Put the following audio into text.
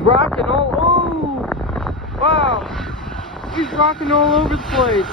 rocking all. Oh, wow! He's rocking all over the place.